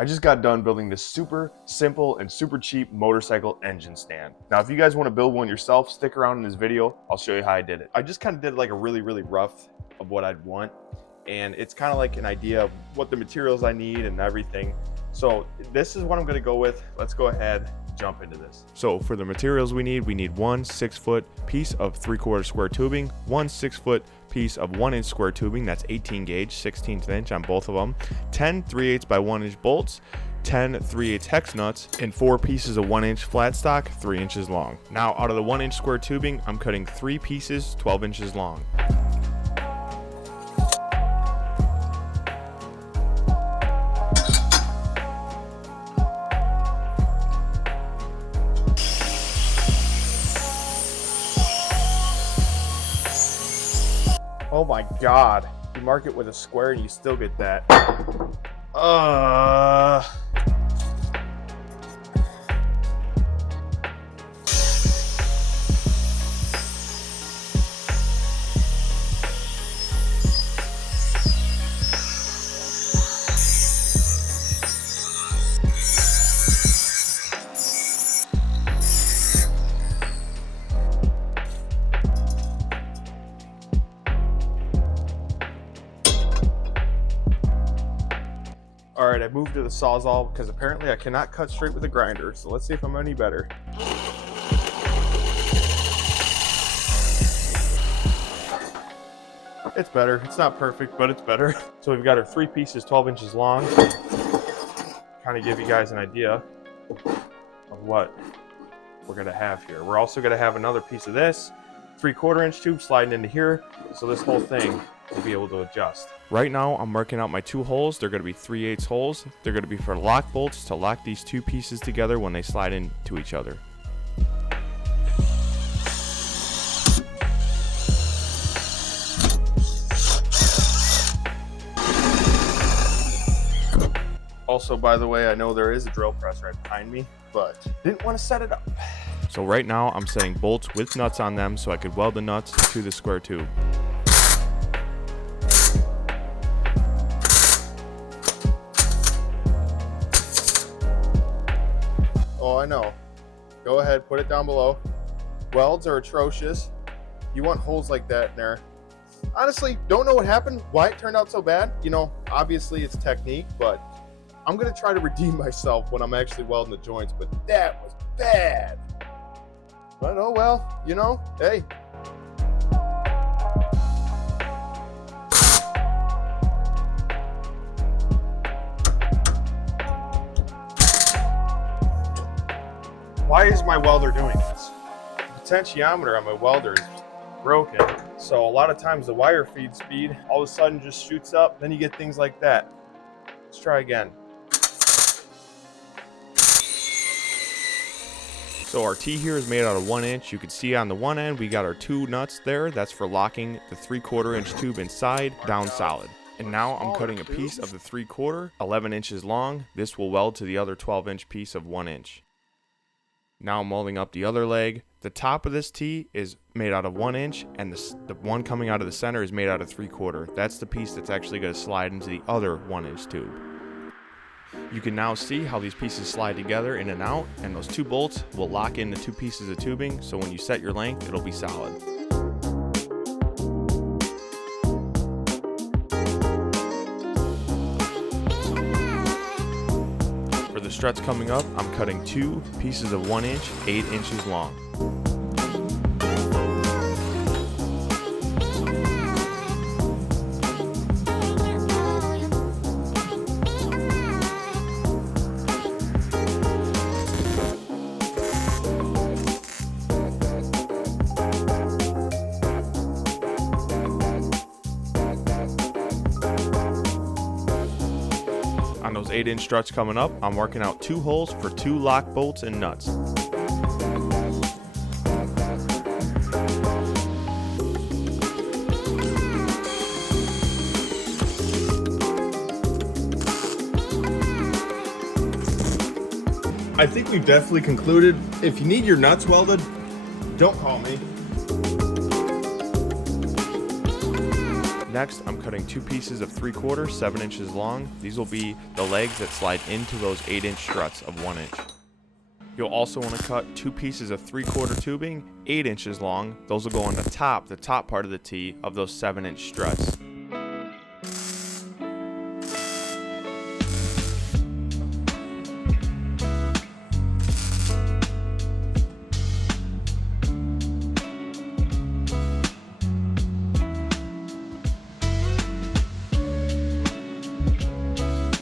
I just got done building this super simple and super cheap motorcycle engine stand. Now, if you guys want to build one yourself, stick around in this video. I'll show you how I did it. I just kind of did like a really rough of what I'd want. And it's kind of like an idea of what the materials I need and everything. So this is what I'm going to go with. Let's go ahead, jump into this. So for the materials we need one 6-foot piece of 3/4 square tubing, one 6-foot piece of 1-inch square tubing, that's 18 gauge, 16th inch on both of them, 10 3/8 by 1-inch bolts, 10 3/8 hex nuts, and 4 pieces of 1-inch flat stock 3 inches long. Now out of the 1-inch square tubing, I'm cutting 3 pieces 12 inches long. Oh my God, you mark it with a square and you still get that. All right, I moved to the Sawzall because apparently I cannot cut straight with a grinder. So let's see if I'm any better. It's better. It's not perfect, but it's better. So we've got our 3 pieces 12 inches long. Kind of give you guys an idea of what we're gonna have here. We're also gonna have another piece of this 3/4 inch tube sliding into here. So this whole thing will be able to adjust. Right now I'm marking out my 2 holes. They're going to be 3/8 holes. They're going to be for lock bolts to lock these 2 pieces together when they slide into each other. Also, by the way, I know there is a drill press right behind me, but didn't want to set it up. So right now I'm setting bolts with nuts on them so I could weld the nuts to the square tube. Oh, I know. Go ahead, put it down below. Welds are atrocious. You want holes like that in there. Honestly, don't know what happened, why it turned out so bad. You know, obviously it's technique, but I'm gonna try to redeem myself when I'm actually welding the joints, but that was bad. But oh well, you know, hey. Why is my welder doing this? The potentiometer on my welder is broken. So a lot of times the wire feed speed all of a sudden just shoots up. Then you get things like that. Let's try again. So our T here is made out of 1 inch. You can see on the one end, we got our 2 nuts there. That's for locking the 3/4 inch tube inside down solid. And now I'm cutting a piece of the 3/4, 11 inches long. This will weld to the other 12-inch piece of 1 inch. Now I'm molding up the other leg. The top of this T is made out of 1 inch, and the one coming out of the center is made out of 3/4. That's the piece that's actually going to slide into the other 1-inch tube. You can now see how these pieces slide together in and out, and those 2 bolts will lock in the 2 pieces of tubing, so when you set your length, it'll be solid. For the struts coming up, I'm cutting 2 pieces of 1 inch, 8 inches long. On those 8-inch struts coming up, I'm marking out 2 holes for 2 lock bolts and nuts. I think we've definitely concluded, if you need your nuts welded, don't call me. Next, I'm cutting 2 pieces of 3/4, 7 inches long. These will be the legs that slide into those 8-inch struts of 1 inch. You'll also want to cut 2 pieces of 3/4 tubing, 8 inches long. Those will go on the top part of the T of those 7-inch struts.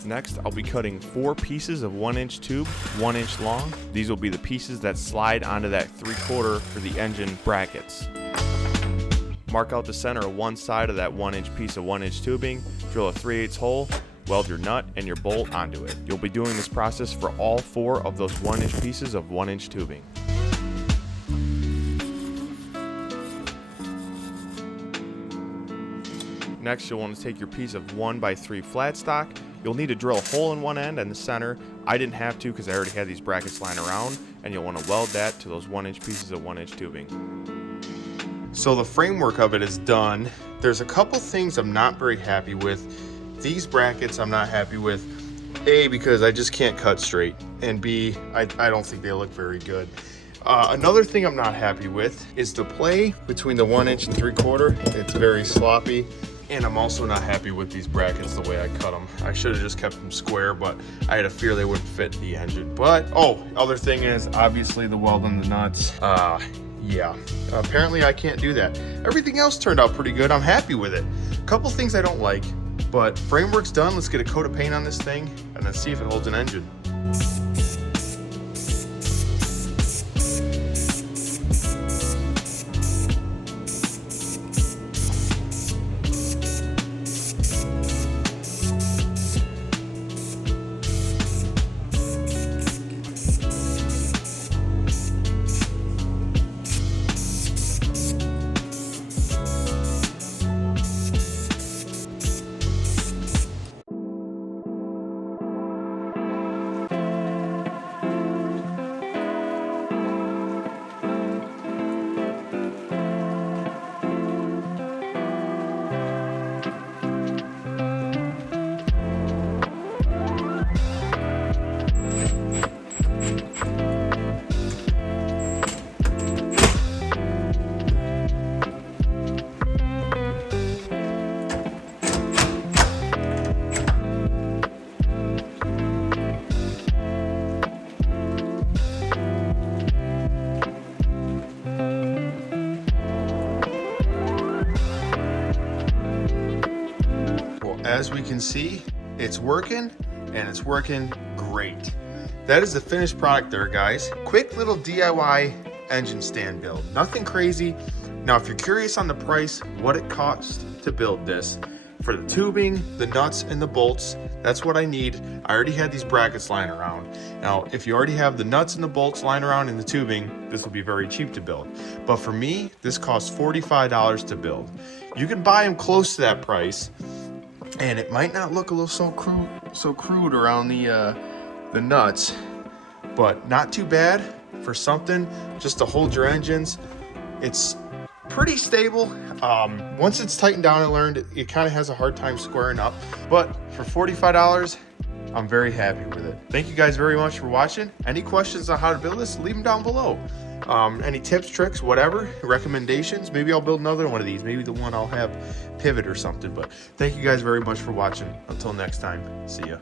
Next, I'll be cutting 4 pieces of 1-inch tube, 1 inch long. These will be the pieces that slide onto that 3/4 for the engine brackets. Mark out the center of one side of that 1-inch piece of 1-inch tubing, drill a 3/8 hole, weld your nut and your bolt onto it. You'll be doing this process for all 4 of those 1-inch pieces of 1-inch tubing. Next, you'll want to take your piece of 1x3 flat stock. You'll need to drill a hole in one end and the center. I didn't have to because I already had these brackets lying around, and you'll want to weld that to those 1-inch pieces of 1-inch tubing. So the framework of it is done. There's a couple things I'm not very happy with. These brackets I'm not happy with. A, because I just can't cut straight, and B, I don't think they look very good. Another thing I'm not happy with is the play between the 1 inch and 3/4. It's very sloppy. And I'm also not happy with these brackets the way I cut them. I should have just kept them square, but I had a fear they wouldn't fit the engine. But, other thing is, obviously the weld on the nuts. Yeah, apparently I can't do that. Everything else turned out pretty good. I'm happy with it. A couple things I don't like, but framework's done. Let's get a coat of paint on this thing and then see if it holds an engine. As we can see, it's working, and it's working great. That is the finished product there, guys. Quick little DIY engine stand build. Nothing crazy. Now, if you're curious on the price, what it costs to build this, for the tubing, the nuts, and the bolts, that's what I need. I already had these brackets lying around. Now, if you already have the nuts and the bolts lying around in the tubing, this will be very cheap to build. But for me, this costs $45 to build. You can buy them close to that price, and it might not look a little so crude around the nuts, but not too bad for something just to hold your engines. It's pretty stable. Once it's tightened down and learned, it kind of has a hard time squaring up, but for $45, I'm very happy with it. Thank you guys very much for watching. Any questions on how to build this, leave them down below. Any tips, tricks, whatever, recommendations, maybe I'll build another one of these. Maybe the one I'll have pivot or something. But thank you guys very much for watching. Until next time, see ya.